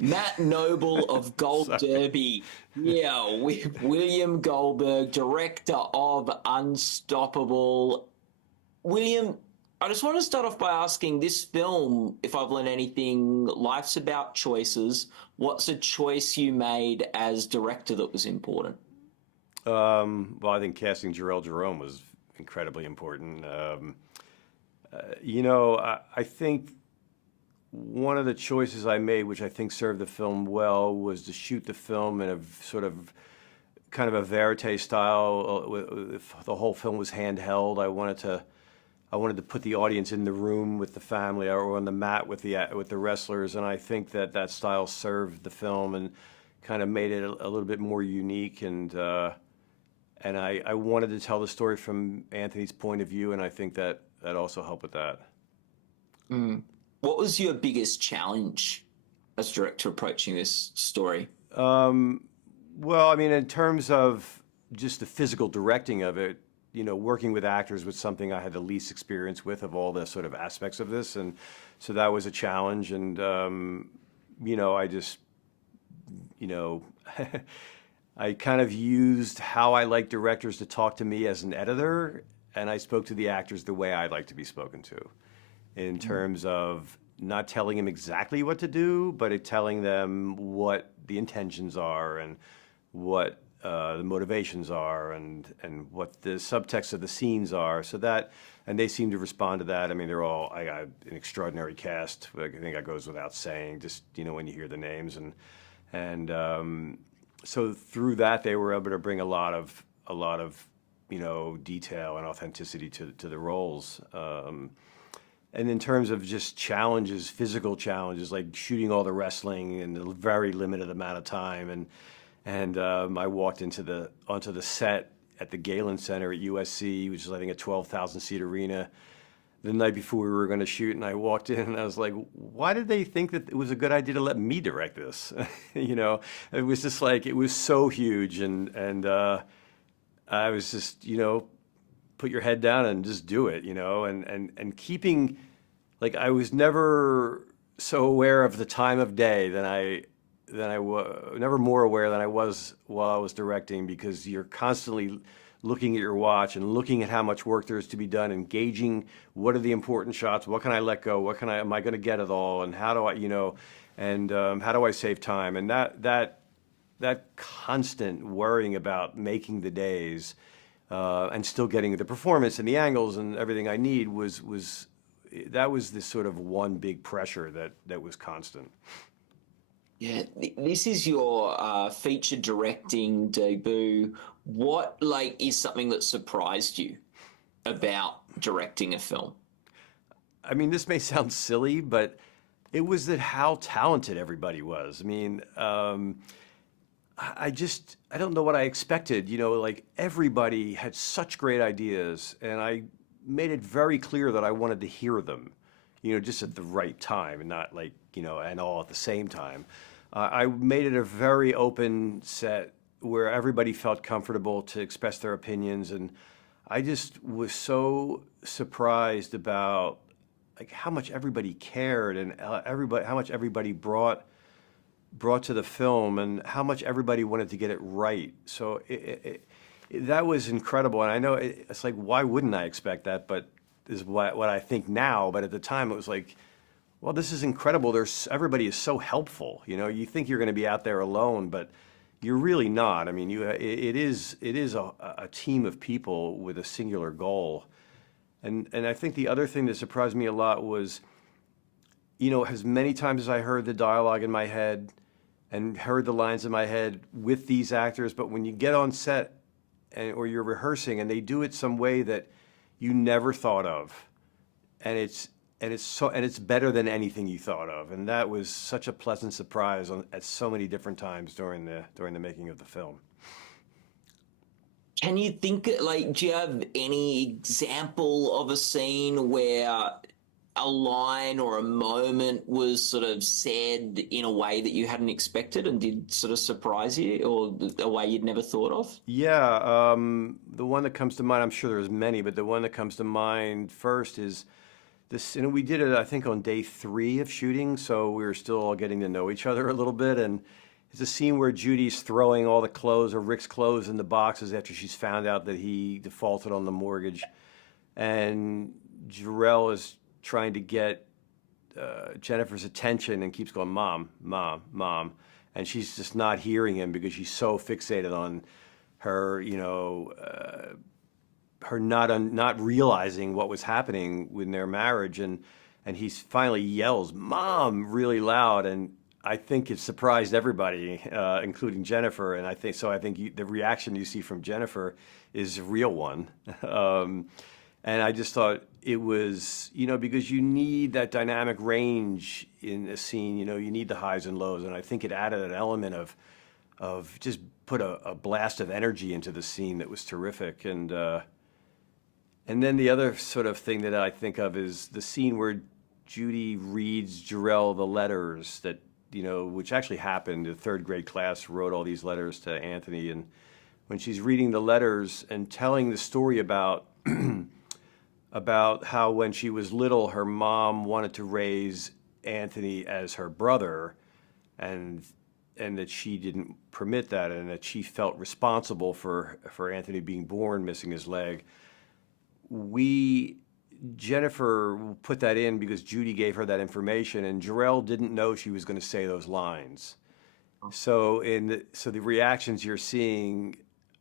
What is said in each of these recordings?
Matt Noble of Gold Sorry. Derby. Yeah, with William Goldberg, director of Unstoppable. William, I just want to start off by asking this film, if I've learned anything, life's about choices. What's a choice you made as director that was important? Well, I think casting Jarrell Jerome was incredibly important. I think one of the choices I made, which I think served the film well, was to shoot the film in a sort of kind of a verite style. If the whole film was handheld, I wanted to put the audience in the room with the family or on the mat with the wrestlers, and I think that style served the film and kind of made it a little bit more unique. And I wanted to tell the story from Anthony's point of view, and I think that also helped with that. Mm. What was your biggest challenge as director approaching this story? Um, well, I mean, in terms of just the physical directing of it, working with actors was something I had the least experience with of all the sort of aspects of this, and so that was a challenge. And I just, you know, I kind of used how I like directors to talk to me as an editor, and I spoke to the actors the way I like to be spoken to, in terms of not telling them exactly what to do, but telling them what the intentions are and what the motivations are and what the subtext of the scenes are. And they seem to respond to that. I mean, I got an extraordinary cast. I think that goes without saying, just, when you hear the names. And so through that, they were able to bring a lot of detail and authenticity to the roles. And in terms of just challenges, physical challenges, like shooting all the wrestling in a very limited amount of time, and I walked onto the set at the Galen Center at USC, which is I think a 12,000 seat arena, the night before we were going to shoot, and I walked in and I was like, why did they think that it was a good idea to let me direct this? It was just like it was so huge, and I was just put your head down and just do it, and keeping, like, I was never so aware of the time of day never more aware than I was while I was directing, because you're constantly looking at your watch and looking at how much work there is to be done, and gauging what are the important shots, what can I let go, am I going to get it all, and how do I, and how do I save time, and that constant worrying about making the days and still getting the performance and the angles and everything I need was that was this sort of one big pressure that was constant. Yeah, this is your feature directing debut. What is something that surprised you about directing a film? I mean, this may sound silly, but it was that how talented everybody was. I mean, I don't know what I expected. Like, everybody had such great ideas, and I made it very clear that I wanted to hear them, just at the right time, and not like, and all at the same time. I made it a very open set where everybody felt comfortable to express their opinions, and I just was so surprised about, like, how much everybody cared, and how much everybody brought to the film, and how much everybody wanted to get it right. So that was incredible. And I know it's like, why wouldn't I expect that? But is what I think now. But at the time, it was like, well, this is incredible. Everybody is so helpful. You think you're going to be out there alone, but you're really not. I mean, it is a team of people with a singular goal. And I think the other thing that surprised me a lot was, as many times as I heard the dialogue in my head and heard the lines in my head with these actors, but when you get on set or you're rehearsing and they do it some way that you never thought of, and it's better than anything you thought of, and that was such a pleasant surprise at so many different times during the making of the film. Can you think, do you have any example of a scene where a line or a moment was sort of said in a way that you hadn't expected and did sort of surprise you, or a way you'd never thought of? Yeah, the one that comes to mind, I'm sure there's many, but the one that comes to mind first is this, and we did it, I think, on day 3 of shooting, so we were still all getting to know each other a little bit. And it's a scene where Judy's throwing all the clothes, or Rick's clothes, in the boxes after she's found out that he defaulted on the mortgage. And Jarrell is trying to get Jennifer's attention and keeps going, "Mom, mom, mom," and she's just not hearing him because she's so fixated on her, her not realizing what was happening in their marriage. And he finally yells, "Mom," really loud, and I think it surprised everybody, including Jennifer. And I think the reaction you see from Jennifer is a real one. And I just thought it was, because you need that dynamic range in a scene. You need the highs and lows, and I think it added an element of just put a blast of energy into the scene that was terrific. And then the other sort of thing that I think of is the scene where Judy reads Jarrell the letters that, which actually happened. The third grade class wrote all these letters to Anthony. And when she's reading the letters and telling the story about, about how when she was little, her mom wanted to raise Anthony as her brother, and that she didn't permit that, and that she felt responsible for Anthony being born missing his leg. Jennifer put that in because Judy gave her that information, and Jarrell didn't know she was going to say those lines. So the reactions you're seeing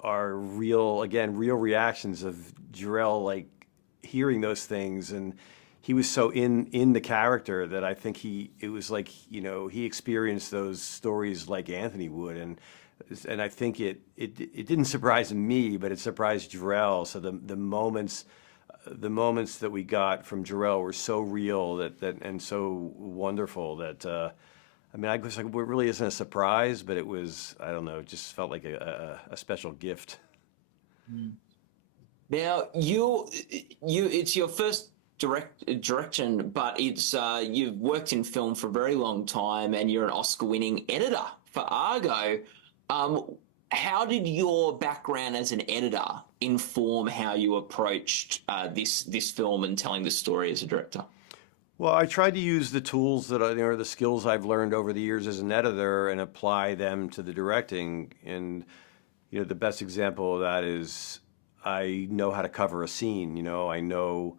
are real reactions of Jarrell, like hearing those things, and he was so in the character that I think it was like, he experienced those stories like Anthony would. And I think it didn't surprise me, but it surprised Jarrell. So the moments that we got from Jarrell were so real that and so wonderful that I guess it really isn't a surprise, but it was, I don't know, it just felt like a special gift. Now it's your first direction, but it's you've worked in film for a very long time, and you're an Oscar-winning editor for Argo. How did your background as an editor inform how you approached this film and telling the story as a director? Well, I tried to use the tools the skills I've learned over the years as an editor and apply them to the directing. And the best example of that is I know how to cover a scene. I know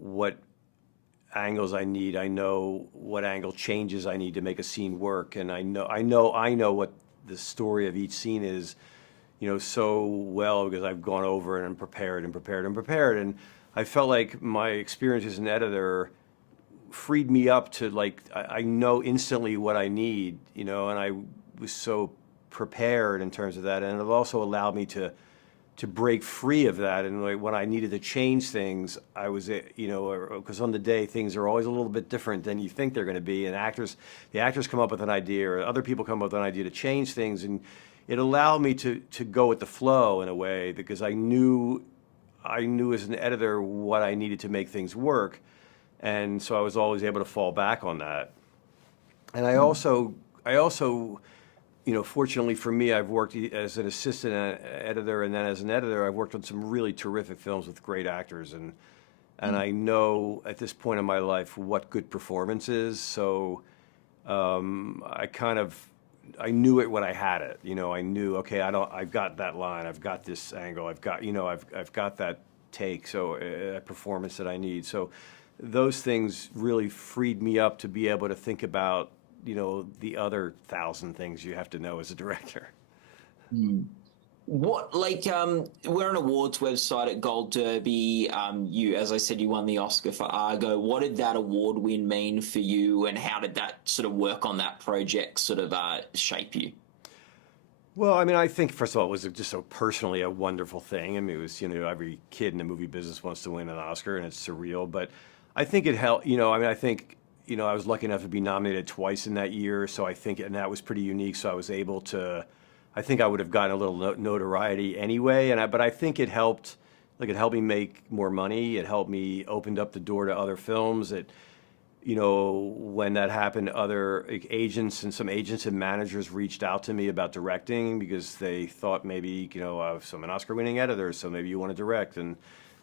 what angles I need. I know what angle changes I need to make a scene work, and I know what the story of each scene is, so well, because I've gone over and prepared. And I felt like my experience as an editor freed me up to, I know instantly what I need, and I was so prepared in terms of that. And it also allowed me to break free of that. And when I needed to change things, I was, because on the day things are always a little bit different than you think they're going to be. And the actors come up with an idea, or other people come up with an idea to change things. And it allowed me to go with the flow in a way, because I knew as an editor what I needed to make things work. And so I was always able to fall back on that. And I also, fortunately for me, I've worked as an assistant editor, and then as an editor, I've worked on some really terrific films with great actors, and I know at this point in my life what good performance is. So I knew it when I had it. I knew, okay, I've got that line, I've got this angle, I've got that take, so a performance that I need. So those things really freed me up to be able to think about the other 1,000 things you have to know as a director. What, we're an awards website at Gold Derby. As I said, you won the Oscar for Argo. What did that award win mean for you, and how did that sort of work on that project sort of shape you? Well, I think, first of all, it was just so personally a wonderful thing. It was, every kid in the movie business wants to win an Oscar, and it's surreal. But I think it helped, I think, I was lucky enough to be nominated twice in that year, so I think, and that was pretty unique, so I was able to, I think I would have gotten a little notoriety anyway, but I think it helped, it helped me make more money, it helped me, opened up the door to other films. When that happened, other agents and managers reached out to me about directing, because they thought maybe, so I'm an Oscar-winning editor, so maybe you want to direct. And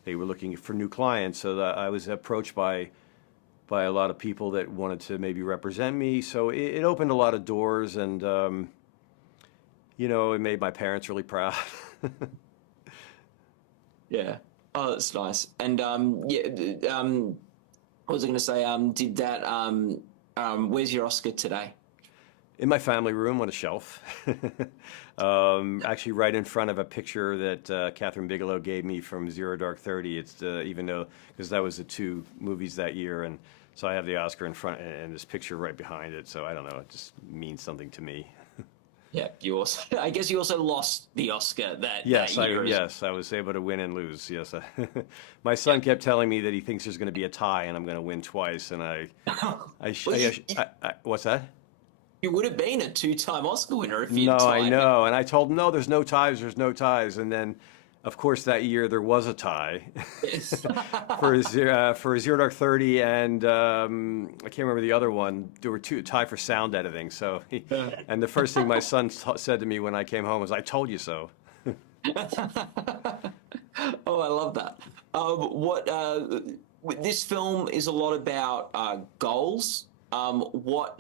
they were looking for new clients. So that I was approached by a lot of people that wanted to maybe represent me. So it opened a lot of doors, and it made my parents really proud. Yeah. Oh, that's nice. And what was I going to say? Did that? Where's your Oscar today? In my family room on a shelf, actually right in front of a picture that Catherine Bigelow gave me from Zero Dark 30. It's even though because that was the two movies that year, and so I have the Oscar in front and this picture right behind it. So I don't know, it just means something to me. Yeah, you also. I guess you also lost the Oscar that Yes, that year. I was able to win and lose. Yes, my son kept telling me that he thinks there's going to be a tie and I'm going to win twice, and what's that? You would have been a two-time Oscar winner if No, you'd I tied. know. And I told him, no, there's no ties. There's no ties. And then, of course, that year there was a tie Yes. for Zero Dark 30, and I can't remember the other one. There were two tie for sound editing. So, and the first thing my son said to me when I came home was, "I told you so." Oh, I love that. This film is a lot about goals. What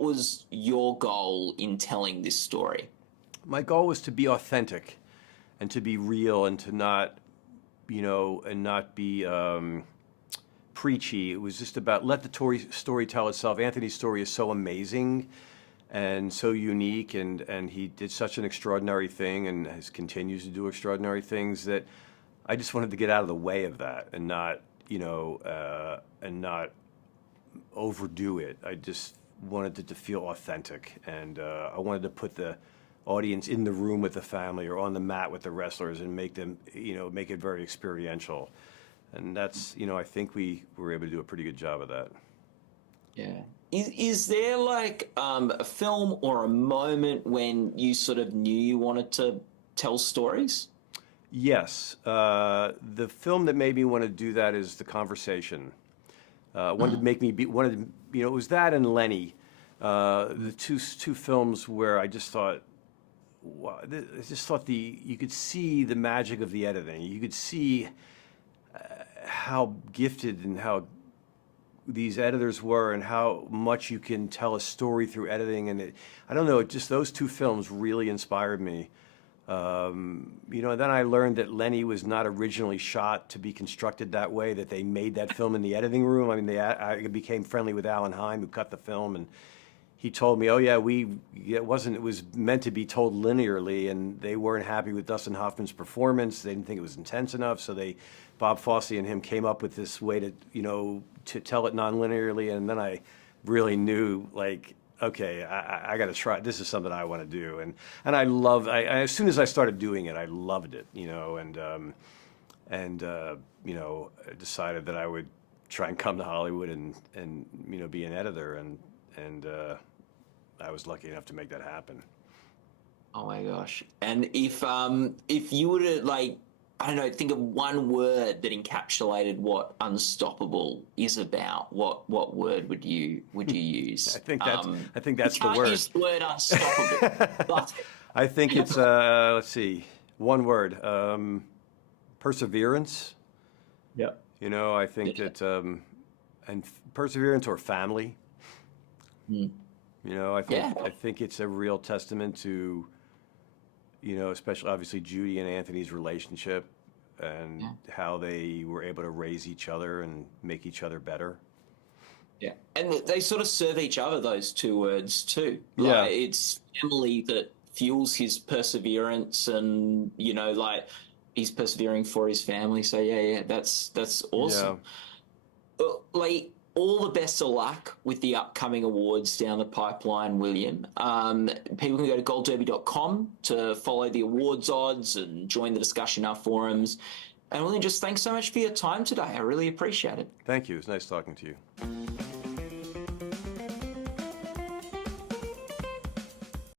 was your goal in telling this story? My goal was to be authentic, and to be real, and to not, and not be preachy. It was just about let the story tell itself. Anthony's story is so amazing and so unique, and he did such an extraordinary thing and continues to do extraordinary things that I just wanted to get out of the way of that and not, and not overdo it. I just wanted it to feel authentic, and I wanted to put the audience in the room with the family or on the mat with the wrestlers and make them, make it very experiential. And that's, I think we were able to do a pretty good job of that. Yeah. Is there like a film or a moment when you sort of knew you wanted to tell stories? Yes. The film that made me want to do that is The Conversation. Wanted to make me be, wanted to, it was that and Lenny, the two films where I just thought, wow, I just thought you could see the magic of the editing. You could see how gifted and how these editors were, and how much you can tell a story through editing. And I don't know, just those two films really inspired me. Then I learned that Lenny was not originally shot to be constructed that way, that they made that film in the editing room. I mean, I became friendly with Alan Heim, who cut the film, and he told me, oh yeah, it was meant to be told linearly, and they weren't happy with Dustin Hoffman's performance. They didn't think it was intense enough, so Bob Fosse and him came up with this way to tell it non-linearly, and then I really knew, like, okay, I got to try. This is something I want to do, and I love. As soon as I started doing it, I loved it, and I decided that I would try and come to Hollywood and be an editor, and I was lucky enough to make that happen. Oh my gosh! And if you were to like, I don't know, think of one word that encapsulated what Unstoppable is about, what word would you use? I think that's the word. You can't use the word unstoppable, but I think it's let's see, one word, perseverance. Yep. I think that and perseverance or family. Mm. I think it's a real testament to, especially obviously Judy and Anthony's relationship, and how they were able to raise each other and make each other better. Yeah, and they sort of serve each other, those two words too. Yeah. Like, it's family that fuels his perseverance, and like he's persevering for his family. So yeah, that's awesome. Yeah. Like, all the best of luck with the upcoming awards down the pipeline, William. People can go to goldderby.com to follow the awards odds and join the discussion in our forums. And William, just thanks so much for your time today. I really appreciate it. Thank you. It's nice talking to you.